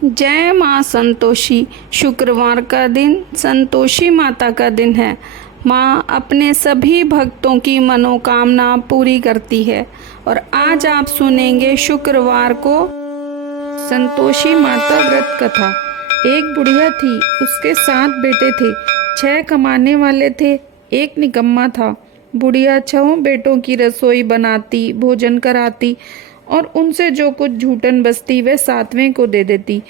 जय माँ संतोषी। शुक्रवार का दिन संतोषी माता का दिन है। माँ अपने सभी भक्तों की मनोकामना पूरी करती है। और आज आप सुनेंगे शुक्रवार को संतोषी माता व्रत कथा। एक बुढ़िया थी, उसके 7 बेटे थे। 6 कमाने वाले थे, एक निकम्मा था। बुढ़िया 6 बेटों की रसोई बनाती, भोजन कराती और उनसे जो कुछ झूठन बचती वह 7वें को दे देती।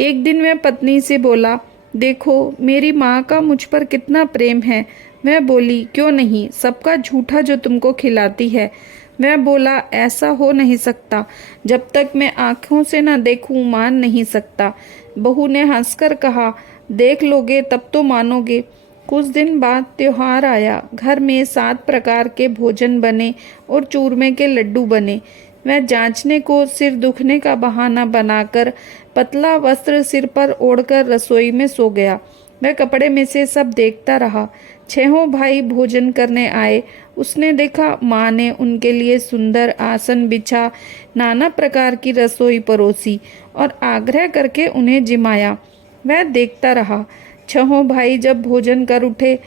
एक दिन वह पत्नी से बोला, देखो मेरी माँ का मुझ पर कितना प्रेम है। वह बोली, क्यों नहीं, सबका झूठा जो तुमको खिलाती है। वह बोला, ऐसा हो नहीं सकता, जब तक मैं आंखों से न देखूं मान नहीं सकता। बहू ने हंसकर कहा, देख लोगे तब तो मानोगे। कुछ दिन बाद त्योहार आया। घर में 7 प्रकार के भोजन बने और चूरमे के लड्डू बने। वह जांचने को सिर दुखने का बहाना बनाकर पतला वस्त्र सिर पर ओढ़कर रसोई में सो गया। वह कपड़े में से सब देखता रहा। 6 भाई भोजन करने आए। उसने देखा माँ ने उनके लिए सुंदर आसन बिछा, नाना प्रकार की रसोई परोसी और आग्रह करके उन्हें जिमाया। वह देखता रहा। 6 भाई जब भोजन कर उठे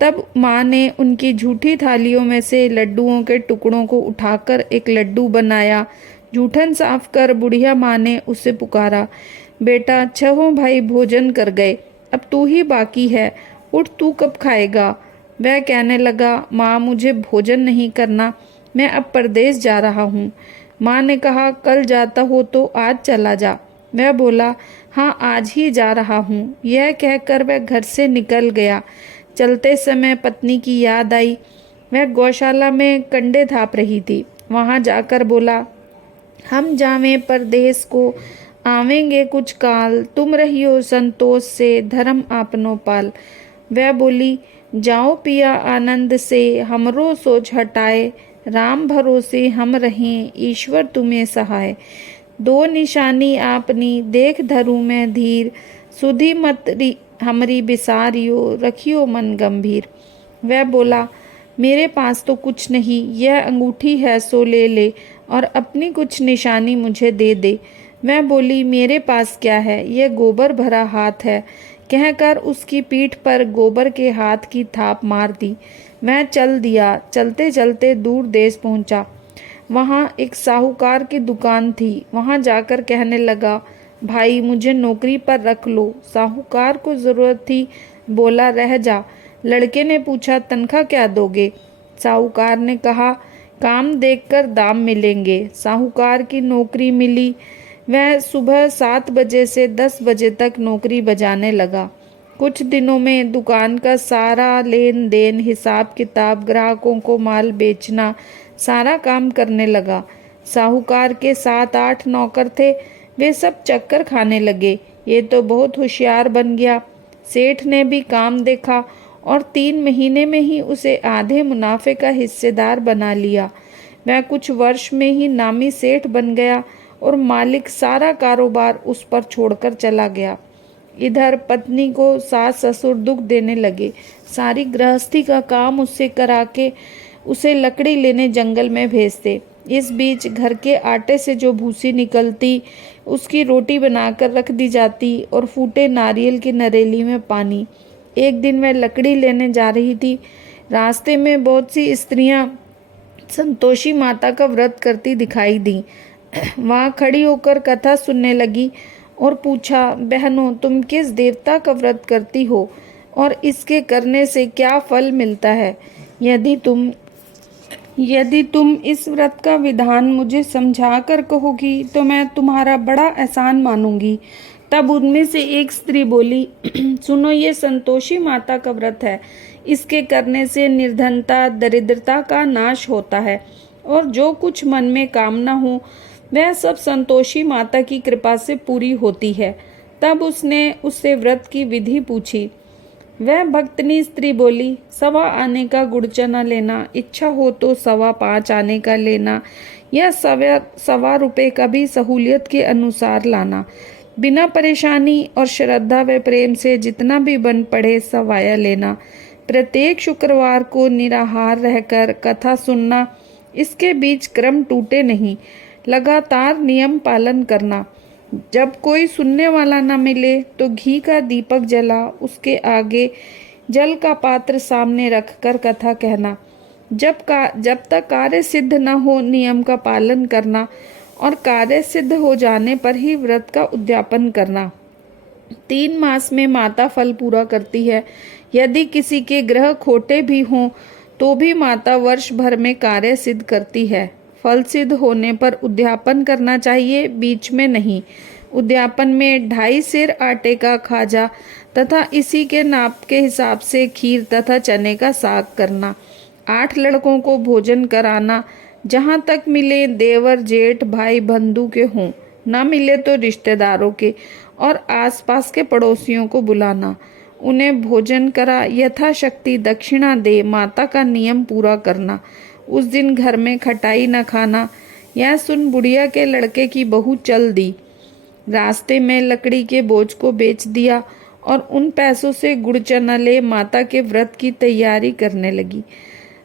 तब माँ ने उनकी झूठी थालियों में से लड्डुओं के टुकड़ों को उठाकर एक लड्डू बनाया। जूठन साफ कर बुढ़िया माँ ने उसे पुकारा, बेटा 6 भाई भोजन कर गए, अब तू ही बाकी है, उठ तू कब खाएगा। वह कहने लगा, माँ मुझे भोजन नहीं करना, मैं अब परदेश जा रहा हूँ। माँ ने कहा, कल जाता हो तो आज चला जा। वह बोला, हाँ आज ही जा रहा हूँ। यह कहकर वह घर से निकल गया। चलते समय पत्नी की याद आई। वह गौशाला में कंडे थाप रही थी। वहां जाकर बोला, हम जावें परदेस को, आवेंगे कुछ काल, तुम रहियो संतोष से, धर्म आपनो पाल। वह बोली, जाओ पिया आनंद से, हमरो सोच हटाए, राम भरोसे हम रहें, ईश्वर तुम्हें सहाय। 2 निशानी आपनी, देख धरू मैं धीर, सुधी मत हमरी बिसारियो, रखियो मन गंभीर। वह बोला, मेरे पास तो कुछ नहीं, यह अंगूठी है सो ले ले और अपनी कुछ निशानी मुझे दे दे। मैं बोली, मेरे पास क्या है, यह गोबर भरा हाथ है। कहकर उसकी पीठ पर गोबर के हाथ की थाप मार दी। मैं चल दिया। चलते चलते दूर देश पहुंचा। वहां एक साहूकार की दुकान थी। वहां जाकर कहने लगा, भाई मुझे नौकरी पर रख लो। साहूकार को जरूरत थी, बोला, रह जा। लड़के ने पूछा, तनख्वाह क्या दोगे। साहूकार ने कहा, काम देखकर दाम मिलेंगे। साहूकार की नौकरी मिली। वह सुबह 7 बजे से 10 बजे तक नौकरी बजाने लगा। कुछ दिनों में दुकान का सारा लेन देन, हिसाब किताब, ग्राहकों को माल बेचना, सारा काम करने लगा। साहूकार के 7-8 नौकर थे, वे सब चक्कर खाने लगे। ये तो बहुत होशियार बन गया। सेठ ने भी काम देखा और 3 महीने में ही उसे आधे मुनाफे का हिस्सेदार बना लिया। वह कुछ वर्ष में ही नामी सेठ बन गया और मालिक सारा कारोबार उस पर छोड़कर चला गया। इधर पत्नी को सास ससुर दुख देने लगे। सारी गृहस्थी का काम उससे करा के उसे लकड़ी लेने जंगल में भेजते। इस बीच घर के आटे से जो भूसी निकलती उसकी रोटी बनाकर रख दी जाती और फूटे नारियल की नरेली में पानी। एक दिन वह लकड़ी लेने जा रही थी। रास्ते में बहुत सी स्त्रियां संतोषी माता का व्रत करती दिखाई दी। वहां खड़ी होकर कथा सुनने लगी और पूछा, बहनों तुम किस देवता का व्रत करती हो और इसके करने से क्या फल मिलता है। यदि तुम इस व्रत का विधान मुझे समझा कर कहोगी तो मैं तुम्हारा बड़ा एहसान मानूंगी। तब उनमें से एक स्त्री बोली, सुनो, ये संतोषी माता का व्रत है। इसके करने से निर्धनता, दरिद्रता का नाश होता है और जो कुछ मन में कामना हो वह सब संतोषी माता की कृपा से पूरी होती है। तब उसने उससे व्रत की विधि पूछी। वह भक्तनी स्त्री बोली, 1.25 आने का गुड़ चना लेना, इच्छा हो तो 5.25 आने का लेना, या 1.25 रुपए का भी सहूलियत के अनुसार लाना। बिना परेशानी और श्रद्धा व प्रेम से जितना भी बन पड़े सवाया लेना। प्रत्येक शुक्रवार को निराहार रहकर कथा सुनना। इसके बीच क्रम टूटे नहीं, लगातार नियम पालन करना। जब कोई सुनने वाला न मिले तो घी का दीपक जला उसके आगे जल का पात्र सामने रखकर कथा कहना। जब तक कार्य सिद्ध न हो नियम का पालन करना और कार्य सिद्ध हो जाने पर ही व्रत का उद्यापन करना। 3 मास में माता फल पूरा करती है। यदि किसी के ग्रह खोटे भी हों तो भी माता वर्ष भर में कार्य सिद्ध करती है। फल सिद्ध होने पर उद्यापन करना चाहिए, बीच में नहीं। उद्यापन में 2.5 सेर आटे का खाजा तथा इसी के नाप के हिसाब से खीर तथा चने का साग करना। 8 लड़कों को भोजन कराना। जहाँ तक मिले देवर जेठ भाई बंधु के हों, न मिले तो रिश्तेदारों के और आसपास के पड़ोसियों को बुलाना। उन्हें भोजन करा यथाशक्ति दक्षिणा दे माता का नियम पूरा करना। उस दिन घर में खटाई न खाना। यह सुन बुढ़िया के लड़के की बहू चल दी। रास्ते में लकड़ी के बोझ को बेच दिया और उन पैसों से गुड़ चना ले माता के व्रत की तैयारी करने लगी।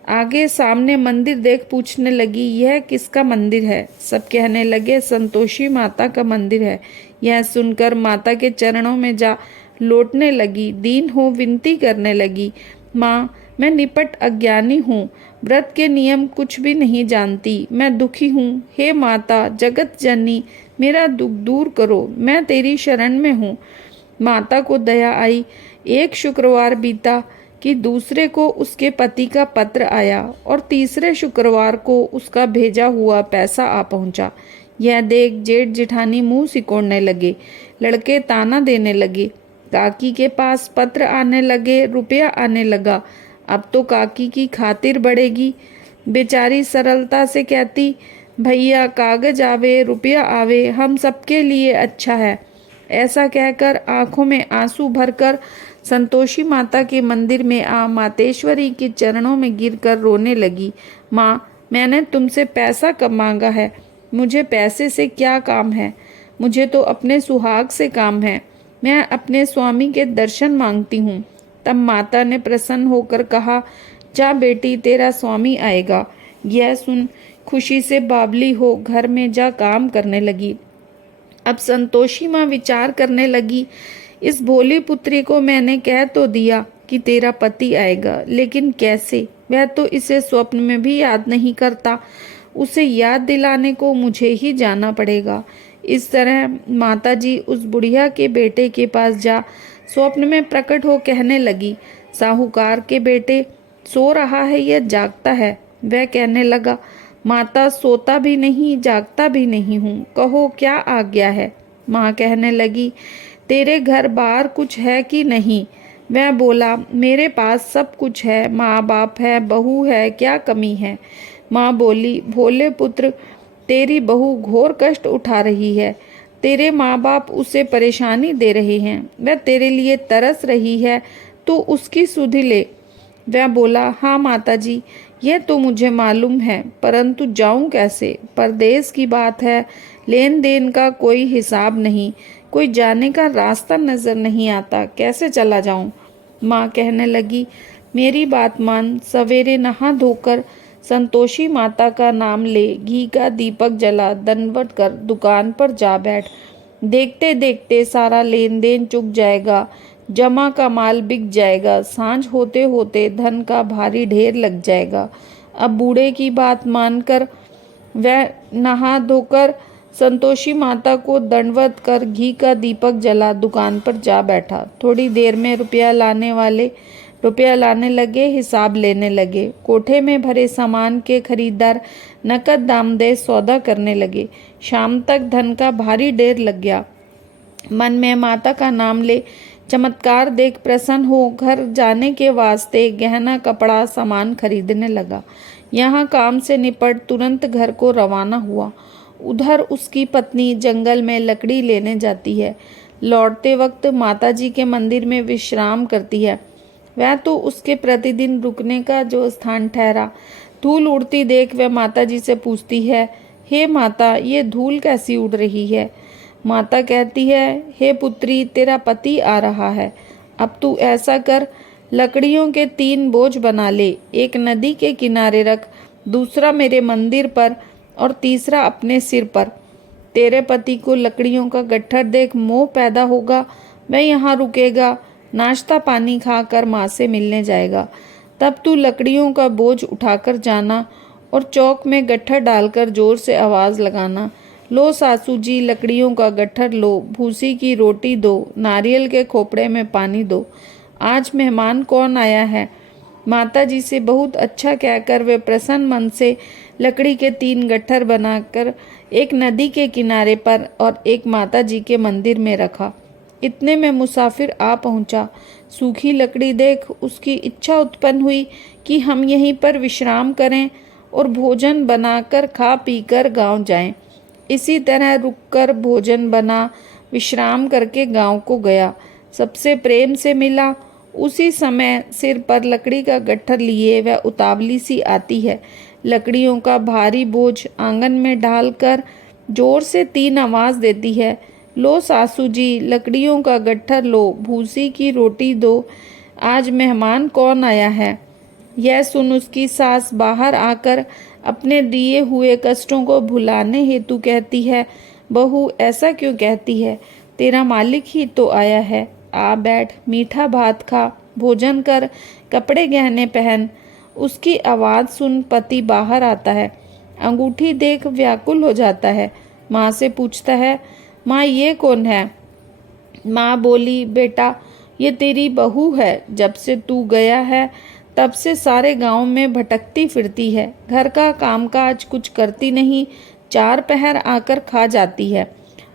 आगे सामने मंदिर देख पूछने लगी, यह किसका मंदिर है? सब कहने लगे, संतोषी माता का मंदिर है। यह सुनकर माता के चरणों में जा लौटने लगी। दीन हो विनती करने लगी, माँ मैं निपट अज्ञानी हूँ, व्रत के नियम कुछ भी नहीं जानती, मैं दुखी हूँ। हे माता जगत जननी, मेरा दुख दूर करो, मैं तेरी शरण में हूँ। माता को दया आई। एक शुक्रवार बीता कि दूसरे को उसके पति का पत्र आया और तीसरे शुक्रवार को उसका भेजा हुआ पैसा आ पहुंचा। यह देख जेठ जेठानी मुंह सिकोड़ने लगे। लड़के ताना देने लगे। काकी के पास पत्र आने लगे, रुपया आने लगा। अब तो काकी की खातिर बढ़ेगी। बेचारी सरलता से कहती, भैया कागज आवे रुपया आवे, हम सबके लिए अच्छा है। ऐसा कहकर आंखों में आंसू भरकर संतोषी माता के मंदिर में आ मातेश्वरी के चरणों में गिरकर रोने लगी। माँ मैंने तुमसे पैसा कब मांगा है? मुझे पैसे से क्या काम है? मुझे तो अपने सुहाग से काम है। मैं अपने स्वामी के दर्शन मांगती हूँ। तब माता ने प्रसन्न होकर कहा, जा बेटी तेरा स्वामी आएगा। यह सुन खुशी से बावली हो घर में जा काम करने लगी। अब संतोषी माँ विचार करने लगी, इस भोली पुत्री को मैंने कह तो दिया कि तेरा पति आएगा, लेकिन कैसे? वह तो इसे स्वप्न में भी याद नहीं करता। उसे याद दिलाने को मुझे ही जाना पड़ेगा। इस तरह माताजी उस बुढ़िया के बेटे के पास जा स्वप्न में प्रकट हो कहने लगी, साहूकार के बेटे सो रहा है या जागता है? वह कहने लगा, माता सोता भी नहीं जागता भी नहीं हूँ, कहो क्या आज्ञा है? माँ कहने लगी, तेरे घर बार कुछ है कि नहीं? वह बोला, मेरे पास सब कुछ है, माँ बाप है, बहू है, क्या कमी है? माँ बोली, भोले पुत्र तेरी बहू घोर कष्ट उठा रही है। तेरे माँ बाप उसे परेशानी दे रहे हैं। वह तेरे लिए तरस रही है, तो उसकी सुधि ले। वह बोला, हाँ माताजी यह तो मुझे मालूम है, परंतु जाऊं कैसे? परदेश की बात है, लेन देन का कोई हिसाब नहीं, कोई जाने का रास्ता नजर नहीं आता, कैसे चला जाऊं? माँ कहने लगी, मेरी बात मान, सवेरे नहा धोकर संतोषी माता का नाम ले, घी का दीपक जला, दंडवत कर दुकान पर जा बैठ। देखते देखते सारा लेन देन चुक जाएगा, जमा का माल बिक जाएगा, सांझ होते होते धन का भारी ढेर लग जाएगा। अब बूढ़े की बात मानकर वह नहा धोकर संतोषी माता को दंडवत कर घी का दीपक जला दुकान पर जा बैठा। थोड़ी देर में रुपया लाने वाले रुपया लाने लगे, हिसाब लेने लगे। कोठे में भरे सामान के खरीदार नकद दाम दे सौदा करने लगे। शाम तक धन का भारी ढेर लग गया। मन में माता का नाम ले चमत्कार देख प्रसन्न हो घर जाने के वास्ते गहना कपड़ा सामान खरीदने लगा। यहाँ काम से निपट तुरंत घर को रवाना हुआ। उधर उसकी पत्नी जंगल में लकड़ी लेने जाती है। लौटते वक्त माताजी के मंदिर में विश्राम करती है। वह तो उसके प्रतिदिन रुकने का जो स्थान ठहरा। धूल उड़ती देख वह माताजी से पूछती है, हे माता ये धूल कैसी उड़ रही है? माता कहती है, हे पुत्री तेरा पति आ रहा है। अब तू ऐसा कर, लकड़ियों के 3 बोझ बना ले, एक नदी के किनारे रख, दूसरा मेरे मंदिर पर और तीसरा अपने सिर पर। तेरे पति को लकड़ियों का गट्ठर देख मोह पैदा होगा, वह यहाँ रुकेगा, नाश्ता पानी खाकर माँ से मिलने जाएगा। तब तू लकड़ियों का बोझ उठाकर जाना और चौक में गट्ठर डालकर जोर से आवाज़ लगाना, लो सासू जी लकड़ियों का गट्ठर लो, भूसी की रोटी दो, नारियल के खोपड़े में पानी दो। आज मेहमान कौन आया है? माता जी से बहुत अच्छा कहकर वे प्रसन्न मन से लकड़ी के 3 गट्ठर बनाकर एक नदी के किनारे पर और एक माता जी के मंदिर में रखा। इतने में मुसाफिर आ पहुंचा। सूखी लकड़ी देख उसकी इच्छा उत्पन्न हुई कि हम यहीं पर विश्राम करें और भोजन बनाकर खा पीकर गांव जाएं। इसी तरह रुककर भोजन बना विश्राम करके गांव को गया। सबसे प्रेम से मिला। उसी समय सिर पर लकड़ी का गट्ठर लिए वह उतावली सी आती है। लकड़ियों का भारी बोझ आंगन में डालकर जोर से 3 आवाज़ देती है, लो सासू जी लकड़ियों का गट्ठर लो, भूसी की रोटी दो, आज मेहमान कौन आया है। यह सुन उसकी सास बाहर आकर अपने दिए हुए कष्टों को भुलाने हेतु कहती है, बहू ऐसा क्यों कहती है, तेरा मालिक ही तो आया है, आ बैठ, मीठा भात खा, भोजन कर, कपड़े गहने पहन। उसकी आवाज़ सुन पति बाहर आता है। अंगूठी देख व्याकुल हो जाता है। माँ से पूछता है, माँ ये कौन है? माँ बोली, बेटा ये तेरी बहू है। जब से तू गया है तब से सारे गांव में भटकती फिरती है, घर का कामकाज कुछ करती नहीं, 4 पहर आकर खा जाती है।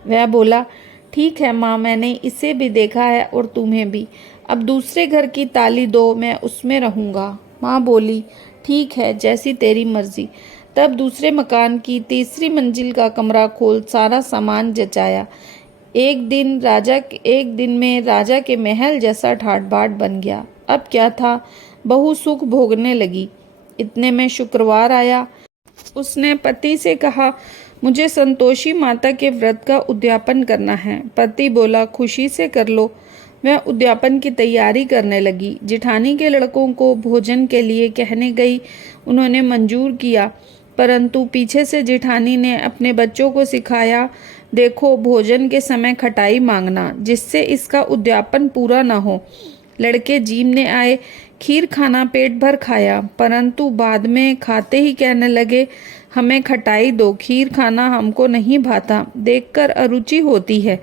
वह बोला, ठीक है माँ, मैंने इसे भी देखा है और तुम्हें भी। अब दूसरे घर की ताली दो, मैं उसमें रहूँगा। माँ बोली, ठीक है, जैसी तेरी मर्जी। तब दूसरे मकान की तीसरी मंजिल का कमरा खोल सारा सामान जचाया। एक दिन में राजा के महल जैसा ठाट बाट बन गया। अब क्या था, बहू सुख भोगने लगी। इतने में शुक्रवार आया। उसने पति से कहा, मुझे संतोषी माता के व्रत का उद्यापन करना है। पति बोला, खुशी से कर लो। वह उद्यापन की तैयारी करने लगी। जिठानी के लड़कों को भोजन के लिए कहने गई। उन्होंने मंजूर किया, परंतु पीछे से जिठानी ने अपने बच्चों को सिखाया, देखो भोजन के समय खटाई मांगना, जिससे इसका उद्यापन पूरा न हो। लड़के जीमने आए, खीर खाना पेट भर खाया, परंतु बाद में खाते ही कहने लगे, हमें खटाई दो, खीर खाना हमको नहीं भाता, देखकर अरुचि होती है।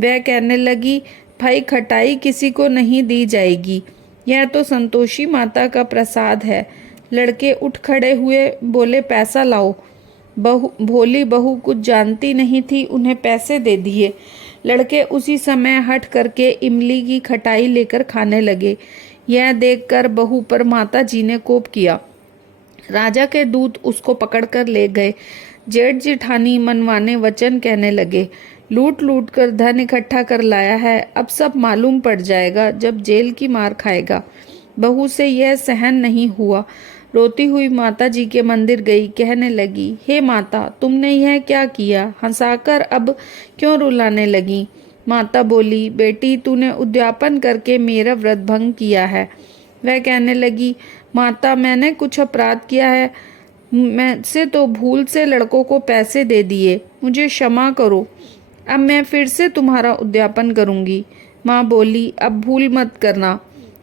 वह कहने लगी, भाई खटाई किसी को नहीं दी जाएगी, यह तो संतोषी माता का प्रसाद है। लड़के उठ खड़े हुए, बोले पैसा लाओ। भोली बहू कुछ जानती नहीं थी, उन्हें पैसे दे दिए। लड़के उसी समय हट करके इमली की खटाई लेकर खाने लगे। यह देखकर बहू पर माता जी ने कोप किया। राजा के दूत उसको पकड़कर ले गए। जेठ जिठानी मनवाने वचन कहने लगे, लूट लूट कर धन इकट्ठा कर लाया है, अब सब मालूम पड़ जाएगा जब जेल की मार खाएगा। बहू से यह सहन नहीं हुआ। रोती हुई माता जी के मंदिर गई, कहने लगी, हे माता, तुमने यह क्या किया, हंसाकर अब क्यों रुलाने लगी। माता बोली, बेटी तूने उद्यापन करके मेरा व्रत भंग किया है। वह कहने लगी, माता मैंने कुछ अपराध किया है, मैं से तो भूल से लड़कों को पैसे दे दिए, मुझे क्षमा करो, अब मैं फिर से तुम्हारा उद्यापन करूंगी। माँ बोली, अब भूल मत करना।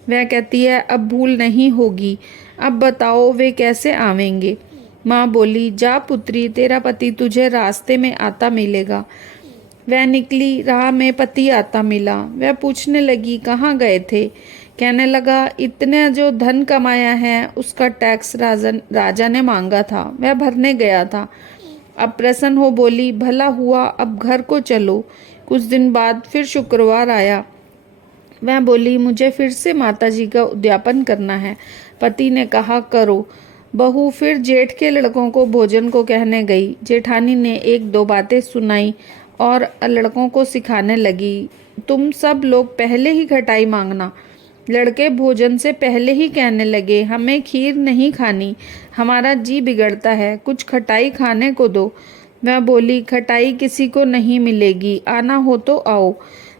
वह कहती है, अब भूल नहीं होगी, अब बताओ वे कैसे आवेंगे। माँ बोली, जा पुत्री, तेरा पति तुझे रास्ते में आता मिलेगा। वह निकली, राह में पति आता मिला। वह पूछने लगी, कहाँ गए थे। कहने लगा, इतने जो धन कमाया है उसका टैक्स राजा ने मांगा था, वह भरने गया था। अब प्रसन्न हो बोली, भला हुआ, अब घर को चलो। कुछ दिन बाद फिर शुक्रवार आया। वह बोली, मुझे फिर से माता जी का उद्यापन करना है। पति ने कहा, करो। बहू फिर जेठ के लड़कों को भोजन को कहने गई। जेठानी ने 1-2 बातें सुनाई और लड़कों को सिखाने लगी, तुम सब लोग पहले ही खटाई मांगना। लड़के भोजन से पहले ही कहने लगे, हमें खीर नहीं खानी, हमारा जी बिगड़ता है, कुछ खटाई खाने को दो। वह बोली, खटाई किसी को नहीं मिलेगी, आना हो तो आओ।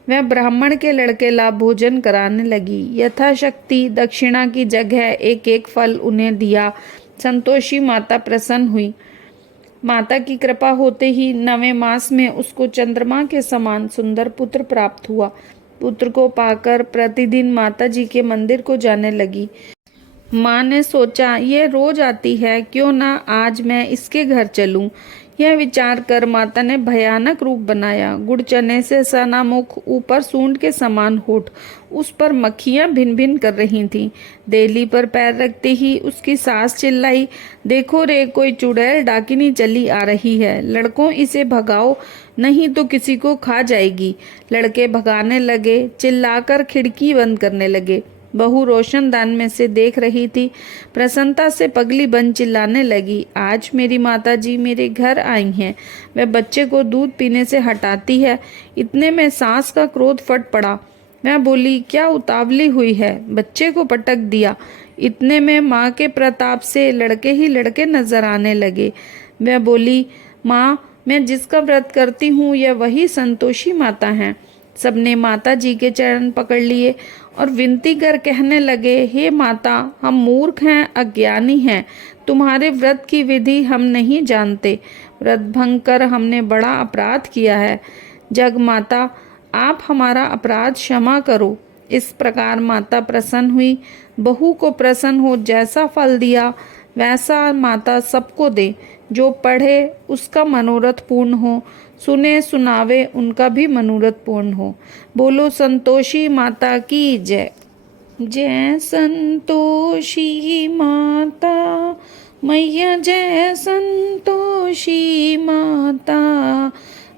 वह ब्राह्मण के लड़के ला भोजन कराने लगी। यथाशक्ति दक्षिणा की जगह 1-1 फल उन्हें दिया। संतोषी माता प्रसन्न हुई। माता की कृपा होते ही 9वें मास में उसको चंद्रमा के समान सुंदर पुत्र प्राप्त हुआ। पुत्र को पाकर प्रतिदिन माता जी के मंदिर को जाने लगी। माँ ने सोचा, ये रोज आती है, क्यों ना आज मैं इसके घर चलूं। यह विचार कर माता ने भयानक रूप बनाया। गुड़ चने से सना मुख, ऊपर सूंड के समान होठ, उस पर मक्खियां भिन भिन कर रही थीं। देली पर पैर रखते ही उसकी सास चिल्लाई, देखो रे, कोई चुड़ैल डाकिनी चली आ रही है, लड़कों इसे भगाओ, नहीं तो किसी को खा जाएगी। लड़के भगाने लगे, चिल्लाकर खिड़की बंद करने लगे। बहू रोशनदान में से देख रही थी। प्रसन्नता से पगली बन चिल्लाने लगी, आज मेरी माताजी मेरे घर आई हैं, वह बच्चे को दूध पीने से हटाती है। इतने में सास का क्रोध फट पड़ा। वह बोली, क्या उतावली हुई है, बच्चे को पटक दिया। इतने में माँ के प्रताप से लड़के ही लड़के नजर आने लगे। वह बोली, माँ, मैं जिसका व्रत करती हूँ यह वही संतोषी माता हैं। सबने माता जी के चरण पकड़ लिए और विनती कर कहने लगे, हे माता, हम मूर्ख हैं, अज्ञानी हैं, तुम्हारे व्रत की विधि हम नहीं जानते। व्रत भंग कर हमने बड़ा अपराध किया है। जग माता, आप हमारा अपराध क्षमा करो। इस प्रकार माता प्रसन्न हुई। बहू को प्रसन्न हो जैसा फल दिया वैसा माता सबको दे। जो पढ़े उसका मनोरथ पूर्ण हो, सुने सुनावे उनका भी मनोरथ पूर्ण हो। बोलो संतोषी माता की जय। जय संतोषी माता मैया, जय संतोषी माता,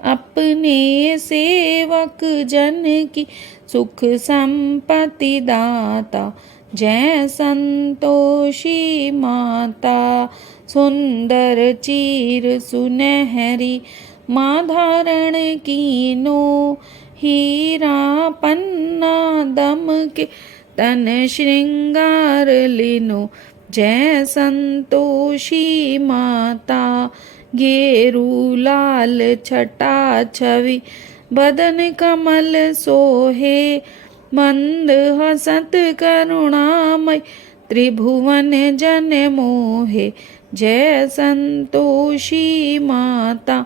अपने सेवक जन की सुख संपत्ति दाता। जय संतोषी माता, सुंदर चीर सुनहरी माँ धारण कीनो, हीरा पन्ना दम के तन श्रृंगार लीनो। जय संतोषी माता, गेरू लाल छटा छवि बदन कमल सोहे, मंद हसत करुणामय त्रिभुवन जन मोहे। जय संतोषी माता,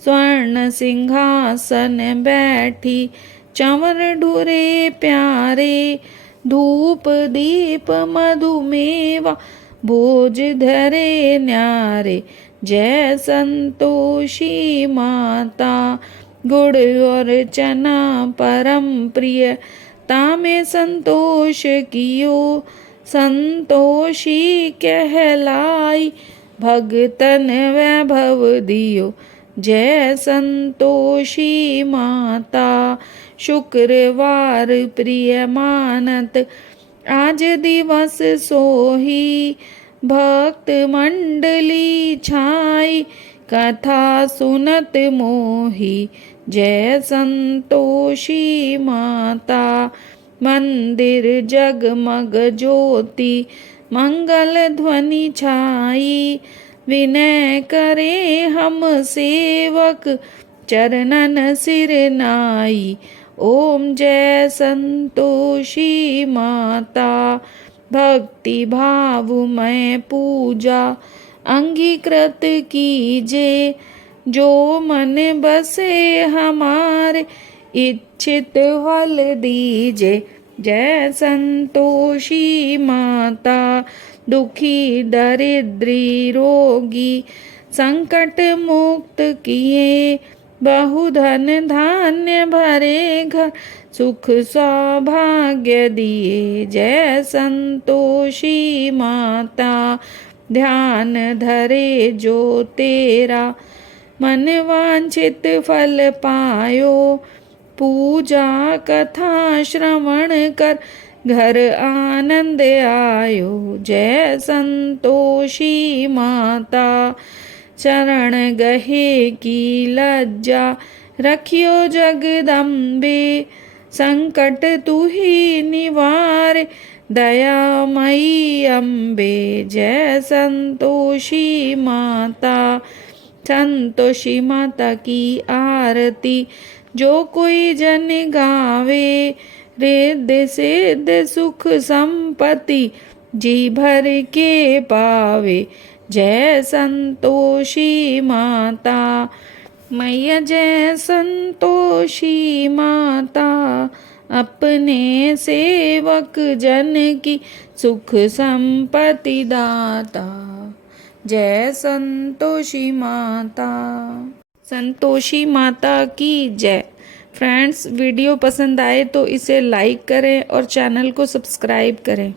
स्वर्ण सिंहासन बैठी चंवर ढूरे प्यारे, धूप दीप मधुमेवा भोज धरे न्यारे। जय संतोषी माता, गुड़ और चना परम प्रिय तामे संतोष कियो, संतोषी कहलाई भगतन वैभव दियो। जय संतोषी माता, शुक्रवार प्रिय मानत आज दिवस सोही, भक्त मंडली छाई कथा सुनत मोही। जय संतोषी माता, मंदिर जगमग ज्योति मंगल ध्वनि छाई, विनय करे हम सेवक चरणन सिर नाई। ओम जय संतोषी माता, भक्ति भावमय पूजा अंगीकृत कीजे, जो मन बसे हमारे इच्छित फल दीजे। जय संतोषी माता, दुखी दरिद्री रोगी संकट मुक्त किए, बहुधन धान्य भरे घर सुख सौभाग्य दिए। जय संतोषी माता, ध्यान धरे जो तेरा मन वांछित फल पायो, पूजा कथा श्रवण कर घर आनंद आयो। जय संतोषी माता, चरण गहे की लज्जा रखियो जगदम्बे, संकट तू ही निवार दयामयी अम्बे। जय संतोषी माता, संतोषी माता की आरती जो कोई जन गावे, रिद्धि सिद्धि सुख संपत्ति जी भर के पावे। जय संतोषी माता मैया, जय संतोषी माता, अपने सेवक जन की सुख संपत्ति दाता। जय संतोषी माता। संतोषी माता की जय। फ्रेंड्स, वीडियो पसंद आए तो इसे लाइक करें और चैनल को सब्सक्राइब करें।